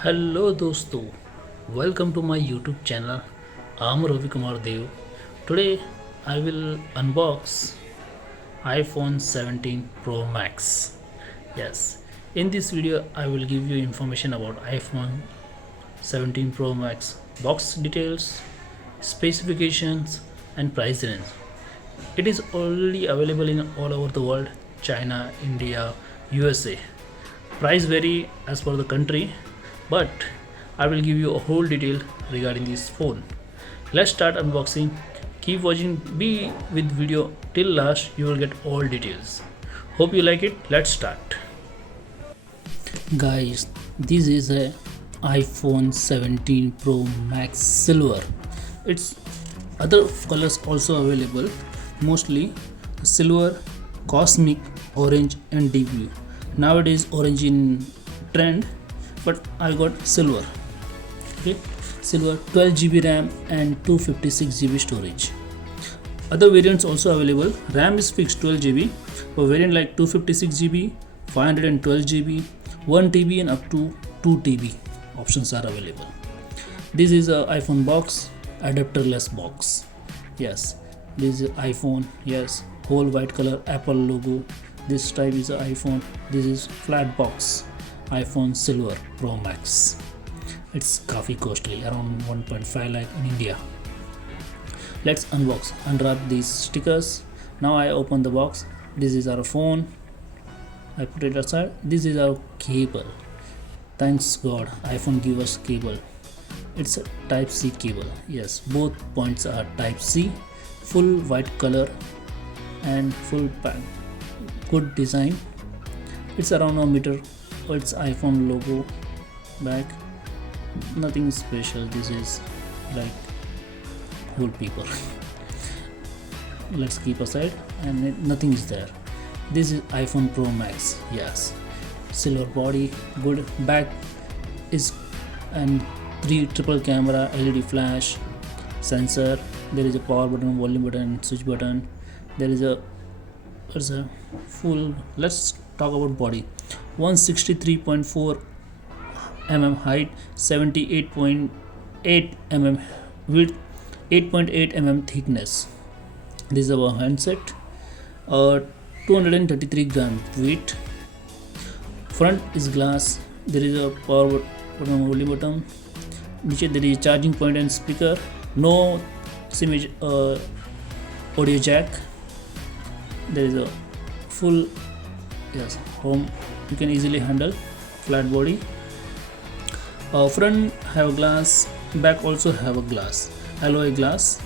Hello दोस्तों, welcome to my YouTube channel. I'm Ravi Kumar Dev. Today I will unbox iPhone 17 Pro Max. Yes, in this video I will give you information about iPhone 17 Pro Max box details, specifications and price range. It is already available in all over the world: China, India, USA. Price vary as per the country, but I will give you a whole detail regarding this phone. Let's start unboxing. Keep watching, be with video till last, you will get all details. Hope you like it. Let's start. Guys, this is a iPhone 17 Pro Max Silver. It's other colors also available, mostly silver, cosmic, orange and deep blue. Nowadays orange in trend, but I got silver. Okay, silver, 12 GB RAM and 256 GB storage. Other variants also available. RAM is fixed 12 GB. For variant like 256 GB, 512 GB, 1 TB and up to 2 TB options are available. This is a iPhone box, adapterless box. Yes, this is iPhone. Yes, whole white color Apple logo. This type is a iPhone. This is flat box iPhone Silver Pro Max. It's coffee costly, around 1.5 lakh in India. Let's unwrap these stickers. Now I open the box. This is our phone. I put it aside. This is our cable. Thanks God, iPhone give us cable. It's a type C cable. Yes, both points are type C. Full white color and full pack. Good design. It's around a meter. It's iPhone logo back. Nothing special. This is like whole paper. Let's keep aside, and nothing is there. This is iPhone Pro Max. Yes, silver body, good back is, and three triple camera, LED flash, sensor. There is a power button, volume button, switch button. There's a full. Let's talk about body. 163.4 mm height, 78.8 mm width, 8.8 mm thickness. This is our handset. 233 gram weight. Front is glass. There is a power button, volume button. Niche there is a charging point and speaker. No SIM audio jack. There is a full, yes, home. You can easily handle. Flat body. Front have glass. Back also have a glass. Alloy glass.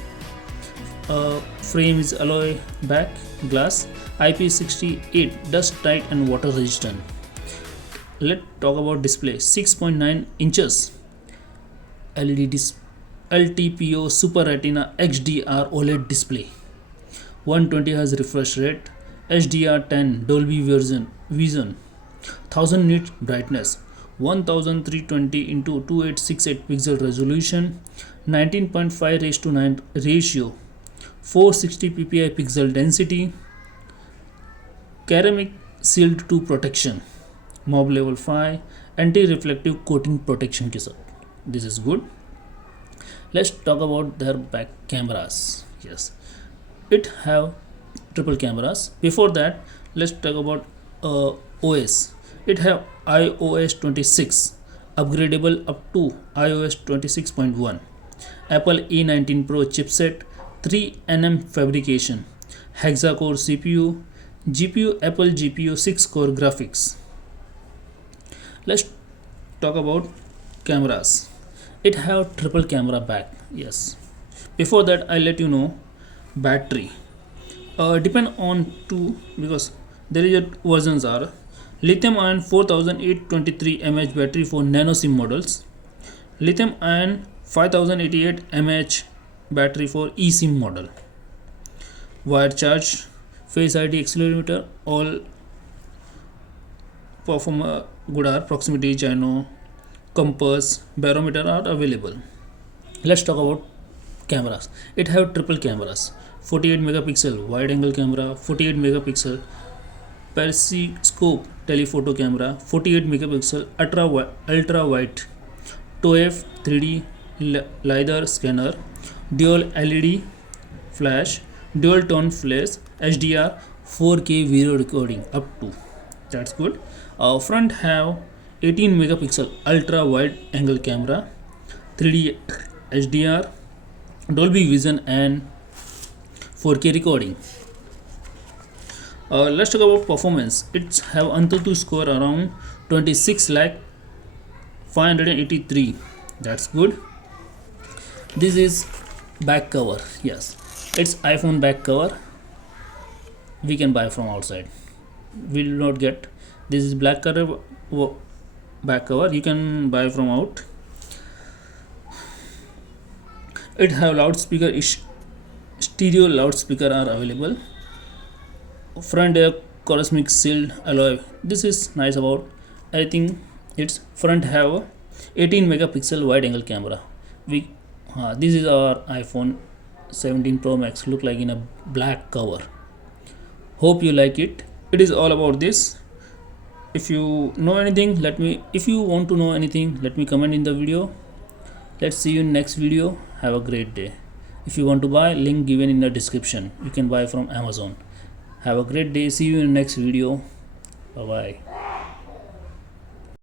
Frame is alloy back glass. IP68, dust tight and water resistant. Let's talk about display. 6.9 inches LED LTPO Super Retina XDR OLED display. 120 Hz refresh rate. HDR10 Dolby Vision. 1000 nit brightness. 1320 into 2868 pixel resolution. 19.5:9 ratio. 460 ppi pixel density. Ceramic sealed to protection. Mob level 5. Anti-reflective coating protection के साथ. This is good. Let's talk about their back cameras. Yes, it have triple cameras. Before that, let's talk about OS. It have iOS 26, upgradable up to iOS 26.1. Apple A18 Pro chipset, 3nm fabrication, hexa-core CPU, GPU Apple GPU 6-core graphics. Let's talk about cameras. It have triple camera back. Yes. Before that, I let you know battery. Depend on two, because there is a versions are lithium ion 4823 mAh battery for nano SIM models. Lithium ion 5088 mAh battery for eSIM model. Wire charge, Face ID accelerometer, all perform good are proximity, gyno, compass, barometer are available. Let's talk about cameras. It have triple cameras. 48 megapixel wide angle camera, 48 megapixel periscope telephoto camera, 48 megapixel ultra wide TOF 3D LiDAR scanner, dual LED flash, dual tone flash, HDR, 4K video recording up to. That's good. Front have 18 megapixel ultra wide angle camera, 3D HDR, Dolby Vision and 4K recording. Let's talk about performance. It's have AnTuTu score around 26 lakh 583. That's good. This is back cover. Yes, it's iPhone back cover. We can buy from outside. We will not get. This is black color back cover. You can buy from out. It have loudspeaker. Stereo loudspeaker are available. Front corosmic shield alloy. This is nice about. I think its front have 18 megapixel wide angle camera. This is our iPhone 17 Pro Max. Look like in a black cover. Hope you like it. It is all about this. If you know anything, if you want to know anything, let me comment in the video. Let's see you in next video. Have a great day. If you want to buy, link given in the description. You can buy from Amazon. Have a great day. See you in the next video. Bye bye.